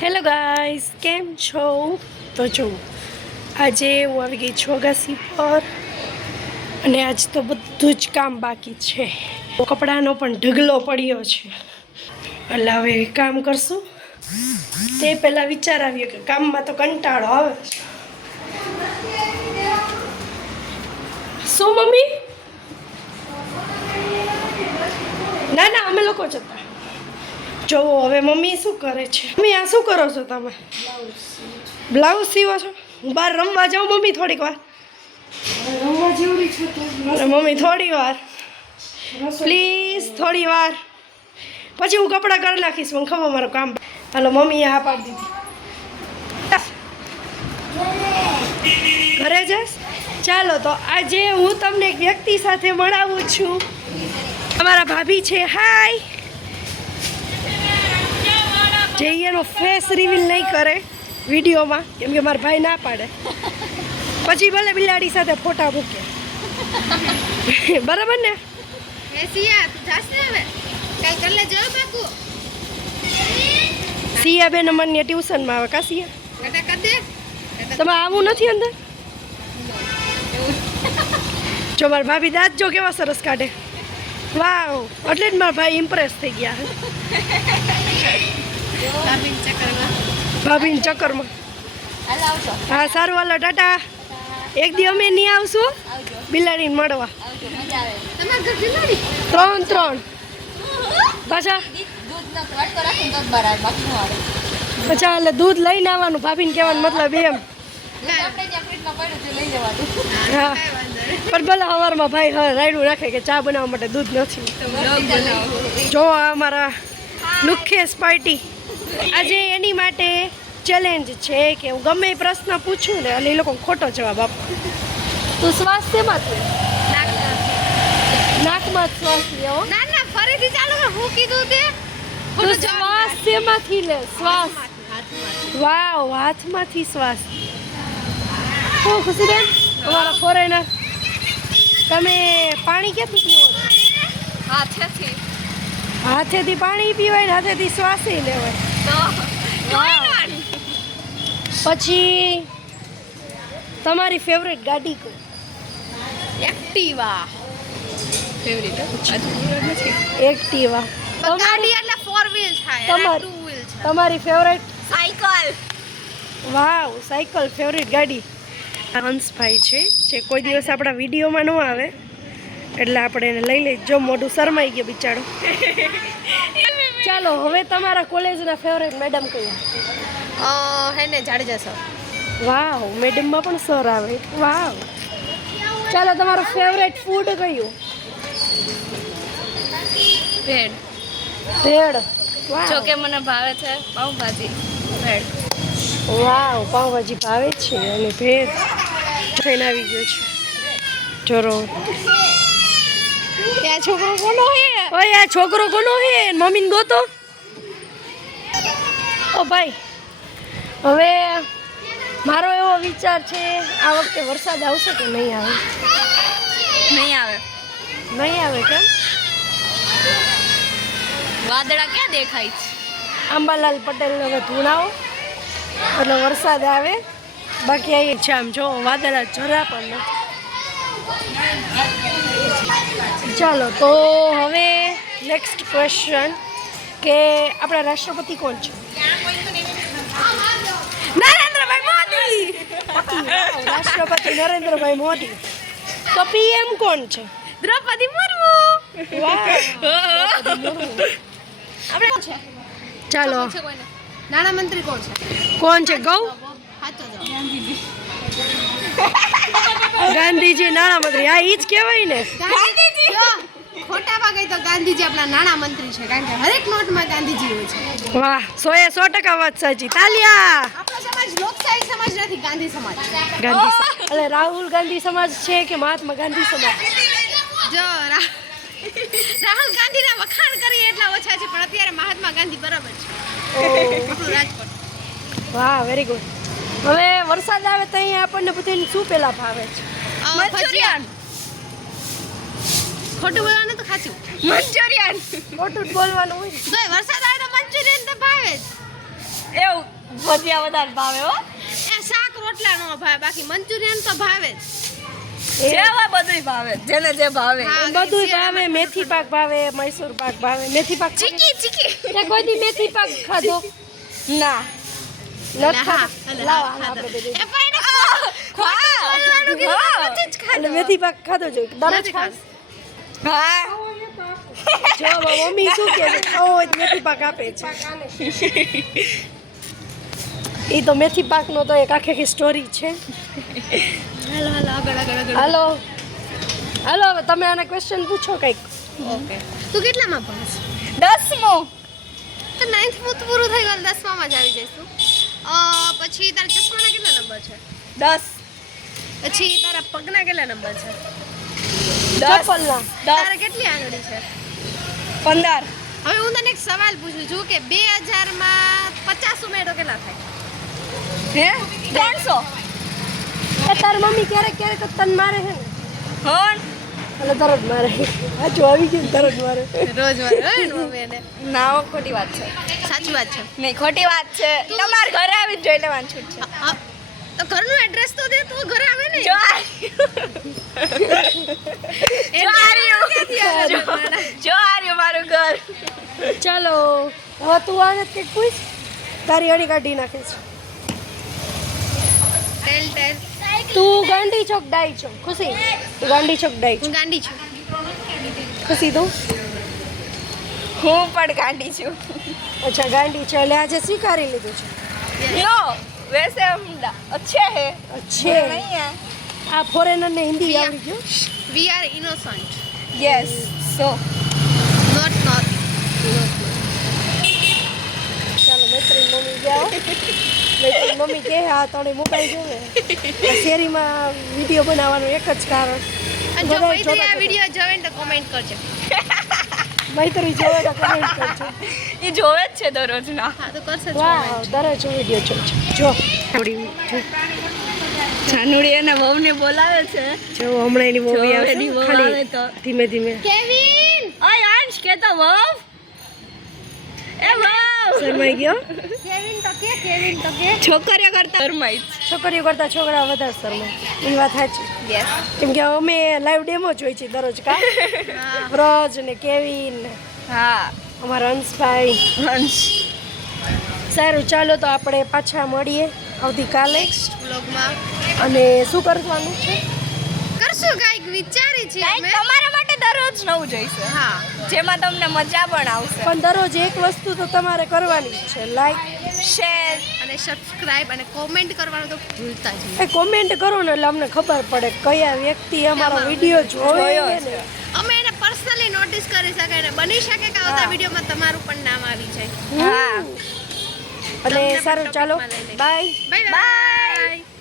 Hello guys, કેમ છો? તો જો આજે હું આવી ગઈ છું અગાસી પર અને આજ તો બધું જ કામ બાકી છે. કપડાનો પણ ઢગલો પડ્યો છે. એટલે હવે કામ કરશું તે પહેલાં વિચાર આવ્યો કે કામમાં તો કંટાળો આવે છે. શું મમ્મી? ના ના, અમે લોકો જતા. જો હવે મમ્મી શું કરે છે? મમ્મી આ શું કરો છો તમે? બ્લાઉઝ સીવો છો? હું બહાર રમવા જાઉં મમ્મી થોડીક વાર. રમવા જેવડી છે મમ્મી, થોડી વાર પ્લીઝ, થોડી વાર પછી હું કપડાં કરી નાખીશ. મને ખબર મારું કામ. હાલો, મમ્મીએ હા પાડી દીધી. ઘરે જઈશ? ચાલો તો આજે હું તમને એક વ્યક્તિ સાથે મળાવું છું. અમારા ભાભી છે. હાય. જે એનો ફેસ રિવીલ નહીં કરે વિડીયોમાં, કેમ કે મારા ભાઈ ના પાડે. પછી ભલે બિલાડી સાથે ફોટા મૂકે. બરાબર ને? સિયા બેન અમારી ટ્યુશનમાં આવે. કા સિયા, તમે આવું નથી અંદર? જો મારા ભાભી દાંત જો કેવા સરસ કાઢે. વાવ, એટલે જ મારા ભાઈ ઇમ્પ્રેસ થઈ ગયા. ભાભીન ચક્કરમાં. હા સારું, હાલો ટાટા. એક દી અમે નહીં આવશું બિલાડીને મળવા. 3 પાછા એટલે દૂધ લઈને આવવાનું. ભાભીને કહેવાનું મતલબ એમ. હા, પણ ભલે સવારમાં ભાઈ રાયડું રાખે કે ચા બનાવવા માટે દૂધ નથી. જો અમારા લુખેશ પાર્ટી આજે એની માટે ચેલેન્જ છે કે હું ગમે એ પ્રશ્ન પૂછું ને અને એ લોકો ખોટો જવાબ આપો. તું શ્વાસ શેમાંથી? નાકમાં શ્વાસ લેવો. ના ના, ફરીથી ચાલુ કર. હું કીધું તે? તું શ્વાસ શેમાંથી લે? શ્વાસ. વાવ, હાથમાંથી શ્વાસ. શું ખુશીબેન, અમારા ફોરેનર, તમે પાણી ક્યાંથી પીવો છો? હાથેથી. હાથેથી પાણી પીવાય ને હાથેથી શ્વાસે લેવાય. પછી તમારી ફેવરેટ ગાડી કઈ? એક્ટિવા. Favourite Activa. ગાડી એટલે 4 વ્હીલ થાય, 2 વ્હીલ છે. તમારી ફેવરેટ? સાયકલ. વાવ, સાયકલ ફેવરેટ ગાડી. હંસભાઈ છે જે કોઈ દિવસ આપણા વિડીયોમાં ન આવે એટલે આપણે એને લઈ લઈ. જો મોઢું શરમાઈ ગયું બિચારો. ચાલો, હવે તમારા કોલેજના ફેવરેટ મેડમ કઈ? હે ને જાડેજા સર. વાવ, મેડમમાં પણ સર આવે. વાવ. ચાલો, તમારો ફેવરેટ ફૂડ કયું? ભેળ. ભેળ. વાવ. જો કે મને ભાવે છે પાઉંભાજી. ભેળ. વાવ, પાઉંભાજી ભાવે છે અને ભેળ થઈને આવી ગયો છે. જોરો. આ છોકરો કોનો હે? ઓય, આ છોકરો કોનો હે? મમ્મીને ગોતો. ઓ ભાઈ, હવે મારો એવો વિચાર છે, આ વખતે વરસાદ આવશે કે નહીં આવે? નહીં આવે. નહીં આવે કેમ? વાદળા ક્યાં દેખાય છે? અંબાલાલ પટેલને હવે ધૂણાવો એટલે વરસાદ આવે. બાકી આવી છે આમ જો વાદળા જરા પણ નથી. ચાલો, તો હવે નેક્સ્ટ ક્વેશ્ચન કે આપણા રાષ્ટ્રપતિ કોણ છે? નરેન્દ્રભાઈ મોદી. રાષ્ટ્રપતિ નરેન્દ્રભાઈ મોદી. તો પીએમ કોણ છે? દ્રૌપદી મુર્મુ. વાહ. આપણે કોણ છે? ચાલો, નાણામંત્રી કોણ છે? કોણ છે? ગૌ સાચો જવાબ. ગાંધીજી નાણામંત્રી. હા, ઈ જ કહેવાય ને. ગાંધીજી. જો ખોટા ભાગે તો ગાંધીજી આપણા નાણામંત્રી છે, કારણ કે હરેક નોટમાં ગાંધીજી હોય છે. વાહ, 100% વાત સાચી. તાલિયા. આપણો સમાજ લોકશાહી સમાજ નથી, ગાંધી સમાજ. ગાંધી એટલે રાહુલ ગાંધી સમાજ છે કે મહાત્મા ગાંધી સમાજ? જો રાહુલ ગાંધીના વખાણ કરીએ એટલા ઓછા છે, પણ અત્યારે મહાત્મા ગાંધી બરાબર છે. આપણું રાજકોટ. વાહ, વેરી ગુડ. હવે વરસાદ આવે તો અહીંયા આપણને બધાને શું પેલા ભાવે છે? મંચુરિયન. ખોટું બોલવાનું તો ખાચું. મંચુરિયન. ખોટું જ બોલવાનું હોય. જો વરસાદ આવે તો મંચુરિયન તો ભાવે જ. એવું ભજીયા વધારે ભાવે હો. એ શાક રોટલા નો ભાવે, બાકી મંચુરિયન તો ભાવે જ. જે હોય બધુંય ભાવે, જેને જે ભાવે. હા. બધું ભાવે. મેથી પાક ભાવે, મૈસૂર પાક ભાવે. મેથી પાક ચીકી ચીકી. તે કોઈ દી મેથી પાક ખાધો ના. નથી ખાધો? લાવો, હાલો આપણે બે એ પણ એને બોલવાનું કીધું તો નથી જ એટલે ખાધો. મેથી પાક ખાધો જોઈએ દરરોજ નથી ખાસ ખાધો. હા. જો મમ્મી શું કહે છે ખાવો હોય તો મેથી પાક આપે છે એ તો મેથી પાકનો તો એક આખી સ્ટોરી છે. હાલો હાલો આગળ આગળ આગળ. હાલો હાલો હવે તમે આના ક્વેશ્ચન પૂછો કંઈક. ઓકે. તું કેટલામાં ભણસ? 10મો. તો 9th માં તો પૂરું થઈ ગયું, 10માં જ આવી જઈશું. પછી તારા ચશ્માના કેટલા નંબર છે? 10. પછી તારા પગના કેટલા નંબર છે? ચપ્પલના 10. તારે કેટલી આંગળી છે? 15. હવે હું તને એક સવાલ પૂછું છું કે 2000 માં 50 ઉમેરો કેટલા થાય? હે 300. એ તાર મમ્મી ક્યારેક ક્યારેક જ તને મારે છે ને હોન. એટલે તરત મારે હાચું આવી ગયું ને તરત મારે. રોજ મારે હોય ને મમ્મી એને. ના હો, ખોટી વાત છે. સાચી વાત છે. નહીં, ખોટી વાત છે. તમારા ઘરે આવી જ જોઈ લેવાનું છૂટ છે. તો ઘરનું એડ્રેસ તો દે, તું ઘરે આવે ને. જો આવ્યું. જો આવ્યું મારું ઘર. ચાલો હવે તું આને જ કંઈક પૂછ તારી અડી કાઢી નાખે છે. ટેલ ટેલ. તું ગાંડી ચોક ડાઈ છો ખુશી? તું ગાંડી ચોક ડાઈ છો હું ગાંડી છું. ખુશી તું? હું પણ ગાંડી છું. અચ્છા ગાંડી છે એટલે આજે સ્વીકારી લીધું છે. नो वैसे हम अच्छे हैं. અચ્છે नहीं है. આ ફોરેનર ને હિન્દી આવડી ગયું. We are innocent, yes. So not not. ચાલો મૈત્રી મમ્મી ગયા મૈત્રી મમ્મી કે આ તને મોબાઈલ જોવે આ શેરીમાં વિડીયો બનાવવાનું એક જ કારણ અને જો બધાય મૈત્રી જોતા આ કરો. વિડીયો જોવે ને તો કોમેન્ટ કરજો. મૈત્રી જોવે તો કમેન્ટ કરજો. ये જોવે જ છે દરરોજના. હા તો કરશે જ વાહ comment. દરરોજ વિડીયો જોજો જો જાનુડી એના વહુને બોલાવે છે. જો હમણાં એની જો મૂવી આવશે એની વહુ ખાલી આવે તો. ધીમે ધીમે કેવિન ઓય અંશ કે તો વહુ. એ વહુ. શરમાઈ ગયો. કેવિન તો કે છોકરીઓ કરતા શરમાઈ. છોકરીઓ કરતા છોકરા વધારે શરમાય એ વાત સાચી. યસ. કેમ કે અમે લાઈવ ડેમો જોઈ છે દરરોજ કા હા. વ્રજ ને કેવિન ને હા. અમારા અંશભાઈ. અંશ. સારું ચાલો તો આપણે પાછા મળીએ આવતીકાલે. વ્લોગમાં અને શું કરવાનું છે? કરશું કાંઈક વિચારી છીએ કાંઈક અમે. તમારા માટે દરરોજ નવું જોઈશે. હા જેમાં તમને મજા પણ આવશે. પણ દરરોજ એક વસ્તુ તો તમારે કરવાની જ છે લાઈક શેર. અને સબસ્ક્રાઇબ અને કોમેન્ટ કરવાનું તો ભૂલતા જ નહીં. એ કોમેન્ટ કરો ને એટલે અમને ખબર પડે કયા વ્યક્તિ અમારો વિડીયો જોયો જોયો ને છે. અમે એને પર્સનલી નોટિસ કરી શકીએ અને બની શકે કે આવતા વિડીયોમાં તમારું પણ નામ આવી જાય. હા. અને તમને સારું પણ ચાલો ટોપિકમાં લઈ લઈએ. બાય. Bye Bye. બાય.